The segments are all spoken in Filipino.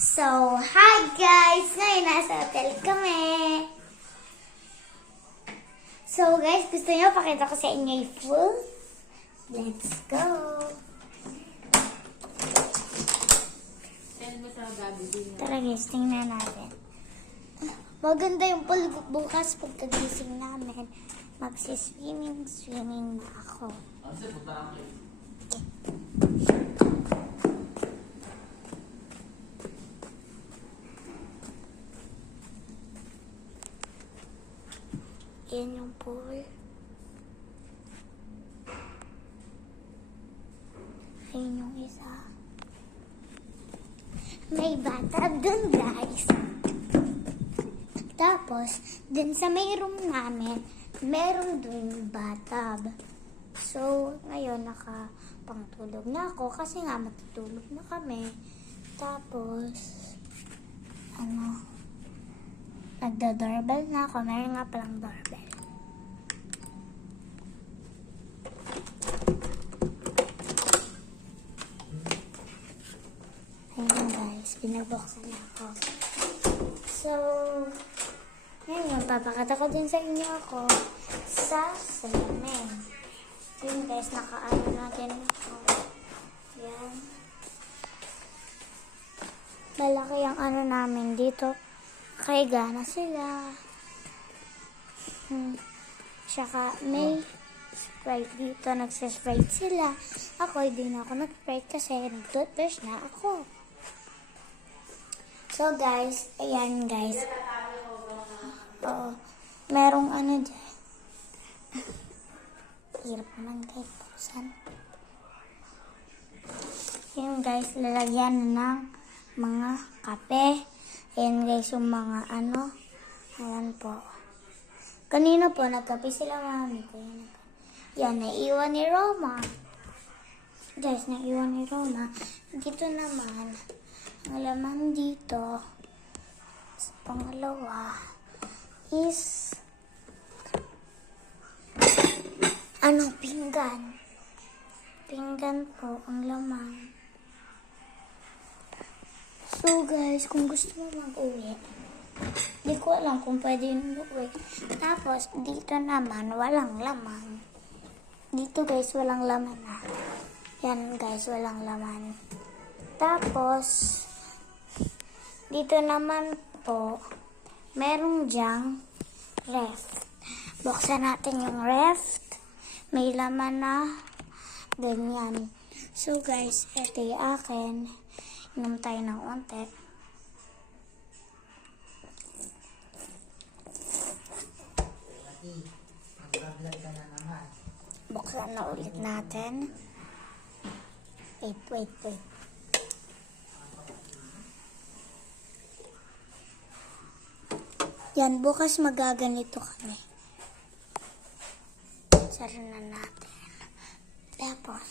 So, hi guys! Ngayon nasa hotel kami. So guys, gusto niyo pakita ko sa inyo yung full? Let's go! Tara guys, tingnan natin. Maganda yung pool bukas pagkagising namin. Magsiswimming na ako. Yan yung pool. Ayun yung isa. May bathtub dun, guys. Tapos, dun sa may room namin, meron dun bathtub. So, ngayon nakapangtulog na ako kasi nga matutulog na kami. Tapos, nagda-doorbell na ako. Meron nga palang doorbell. Ayun guys, binabuksan na ako. So, ngayon, papakita ko din sa inyo ako sa salamin. Yun guys, nakaano natin ako. Yan. Malaki ang ano namin dito. Kaya na sila. Tsaka may Sprite dito. Nagsasprite sila. Ako, hindi na ako nag-sprite kasi nag-toothbrush na ako. So guys, ayan guys. Oo. Merong ano dyan. Hirap naman guys. Buksan. Ayan guys, lalagyan ng mga kape. Ayan guys, yung mga ano. Ayan po. Kanina po, nagkape sila mami ko. Yan, naiwan ni Roma. Guys, naiwan ni Roma. Dito naman, ang laman dito, sa pangalawa, is, pinggan. Pinggan po, ang laman. So guys, kung gusto mo mag-uwi, hindi ko alam kung pwede yung mag-uwi. Tapos, dito naman, walang laman. Dito guys, walang laman na. Yan guys, walang laman. Tapos, dito naman po, merong dyang ref. Buksan natin yung ref. May laman na ganyan. So guys, ito yung akin. Inom tayo ng onte. Buksan na ulit natin. Wait. Yan, bukas magaganito kami. Sara na natin. Tapos,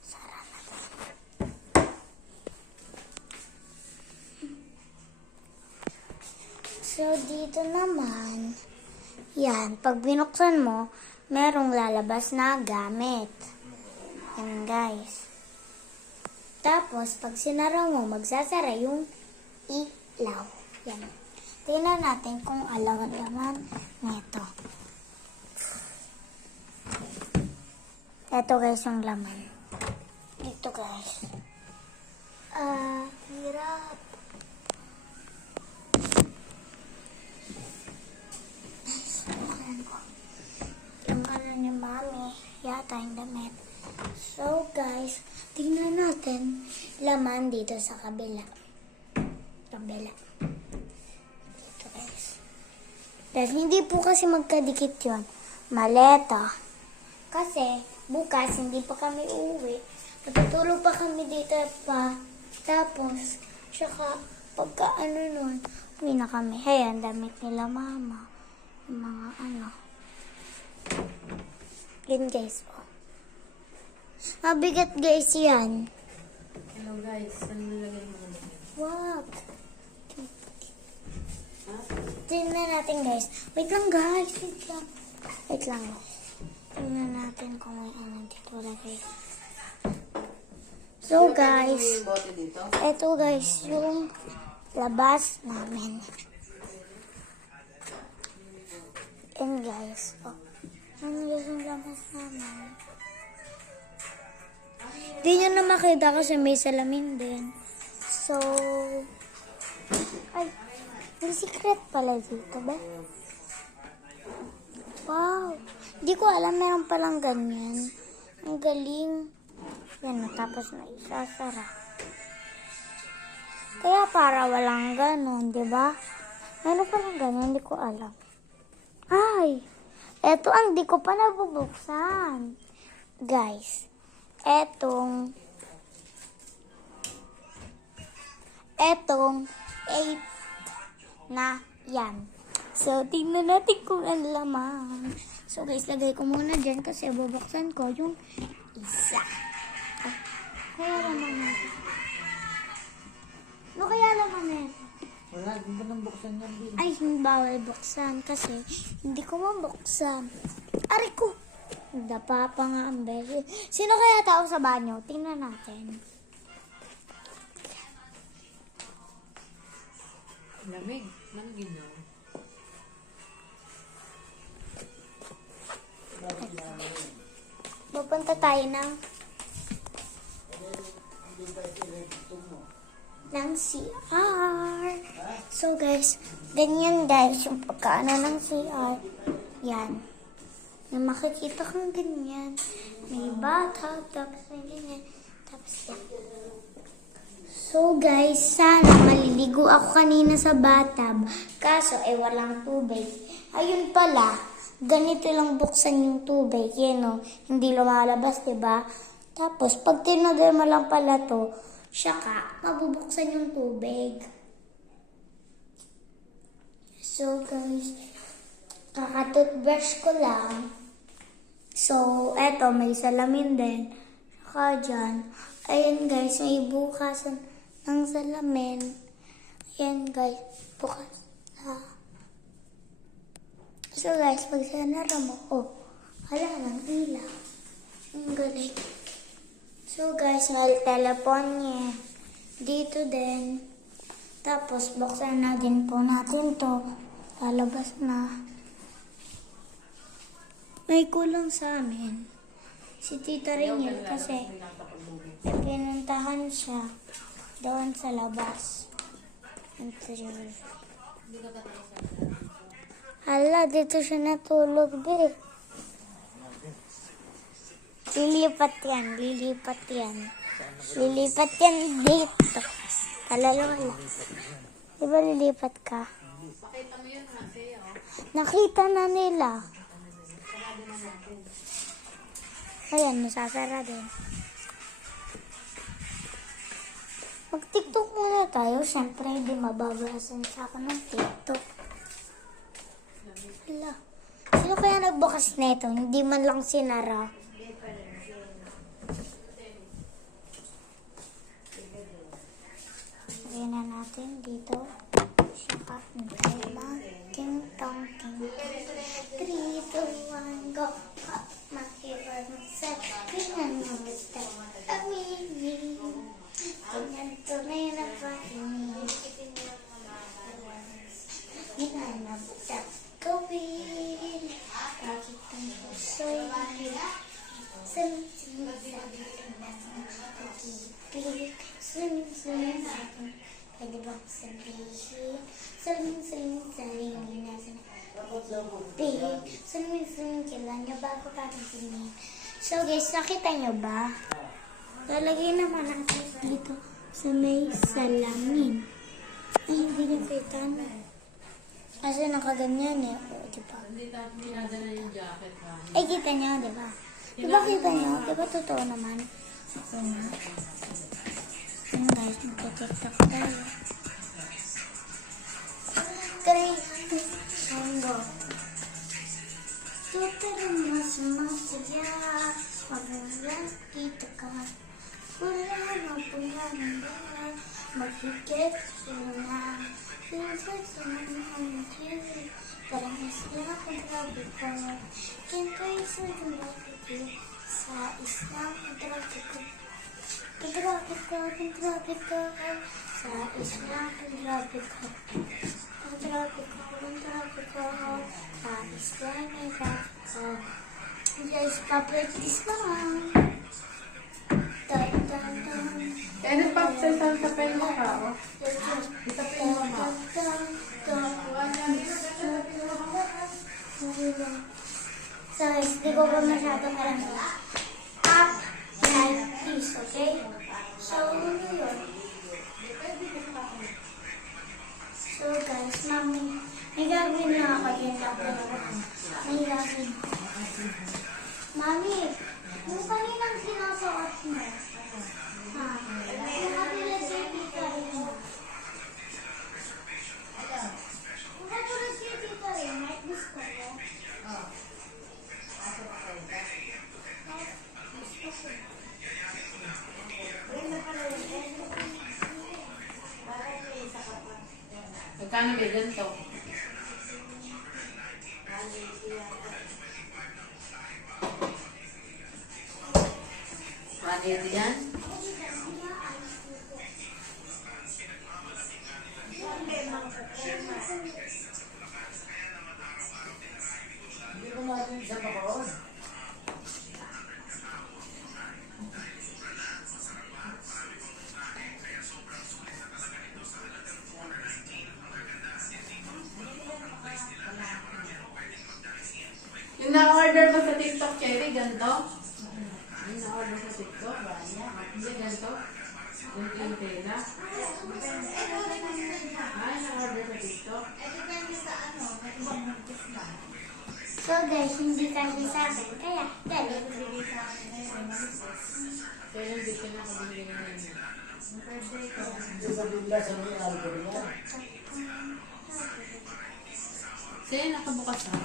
sara na natin. So, dito naman, yan, pag binuksan mo, merong lalabas na gamit. Yan, guys. Tapos, pag sinara mo, magsasara yung ilaw. Yan. Tingnan natin kung alawan-laman nito. Ito, guys, yung laman. Ito, guys. Hirap. Yung ano ni mami, yata yung damit. So guys, tingnan natin laman dito sa kabila. Dito guys. Dahil hindi po kasi magkadikit yun. Maleta. Kasi bukas hindi pa kami uuwi. Matutulog pa kami dito pa. Tapos, saka pagka nun, uwi na kami. Ayan, damit nila mama. Yung mga Yan guys po. Mabigat guys yan. Hello guys, saan nilagay mo? What? Tingnan natin guys. Wait lang guys. Wait lang. Tingnan natin kung may ano dito lagay. So So guys, Yung bote dito. eto guys yung labas namin. And guys, oh, ano yung labas namin? Di nyo na makita kasi may salamin din. So, ay, may secret pala dito ba? Wow, di ko alam meron palang ganyan. Ang galing. Yan, tapos na isasara. Kaya para walang ganon, di ba? Meron palang ganyan, di ko alam. Ay, eto ang di ko pa nabubuksan. Guys, etong 8 na yan. So, tingnan natin kung ano laman. So, guys, lagay ko muna dyan kasi bubuksan ko yung isa. Ay, kaya laman natin. Ano kaya laman natin? Wala, hindi ba nang buksan yan, Bill? Ay, hindi bawal buksan kasi hindi ko mabuksan. Aray ko! Dapa pa nga ang beses. Sino kaya tao sa banyo? Tingnan natin. Lamig. Nang ginaw. Pupunta tayo ng CR. So guys, ganyan guys yung pagkaano ng CR. Yan. May makikita kang ganyan. May bathtub, tapos may ganyan. Tapos yan. So guys, sana maliligo ako kanina sa bathtub. Kaso walang tubig. Ayun pala, ganito lang buksan yung tubig. Yan o, hindi lumalabas, diba? Tapos, pag tinadal mo lang pala to, saka, mabubuksan yung tubig. So guys, kakatoothbrush ko lang. So, eto, may salamin din. Saka dyan. Ayan guys, may bukasan ng salamin. Ayan guys, bukas na. So guys, pag sanara mo, oh, wala nang ilaw. Ang galing. So guys, may telephone niya. Dito din. Tapos, buksan na din po natin to. Lalabas na. May kulang sa amin. Si Tita Ringil kasi pinuntahan siya doon sa labas. Hala, dito siya natulog din. Lilipat yan, lilipat yan. Lilipat yan dito. Kalala. Diba lilipat ka? Pakita mo yun, Masaya, oh. Nakita na nila. Ayan, nasasara din. Mag-TikTok muna tayo. Siyempre, hindi mababawasan sa ako ng TikTok. Hala. Sino kaya nagbukas nito? Hindi man lang sinara. Lagyan na natin dito. Saka, lang. Ting tong, ting tong. 3, 2, 1, go. My favorite set. Tingnan mo basta. Aminin. Tingnan tunay na patingin. Tingnan na basta. Gawin. Bakit ang puso'y saling natin. Pwede bang sabihin? Saling na saling kailan nyo bago patingin. So guys, nakita nyo ba? Lalagay naman natin dito sa may salamin. Ay, hindi nyo kita na. Kasi nakaganyan eh. O, diba? Hindi tinadala yung jacket, ha? Ay, kita nyo, diba? Diba kita nyo? Diba totoo naman? Oo nga. Ayun guys, magka-tiktok tayo. 3, 2, 1, go. Super mas masaya. Magalang kita ka. Wala na pula ng bala. Magkikip sila. Pinsan sa mga hangin. Parang isla kung grabe ko. Kinto yung sa dumating sa isla kung grabe ko. Tropico, sa isla ng tropico. Ang tropico, sa isla ng tropico. Just pa-practice lang. Dun, dun, dun. Ano pa sa pen mo ka, oh? Sa pen mo ka. So guys, di ko pa masyadong alam. Up like this, okay? So, ano yun? So guys, mami, may gagawin na ako din sa may gagawin. Mami, yung kaninang sinusuot mo, ha? Yung katulad kay Tita Rin. Yung katulad kay Tita Rin, like this ko mo. Magkano ba ganito? Ano yan? Hindi ko natin sa kabaon. Yung na-order mo sa TikTok, Cherry, ganito? Yung na-order sa TikTok, hindi ganito? Yung tela? Ay, na-order sa TikTok? So guys, hindi kasi sa akin, kaya galit. Kaya hindi ka na kabili na yun. Sige, nakabukas ha.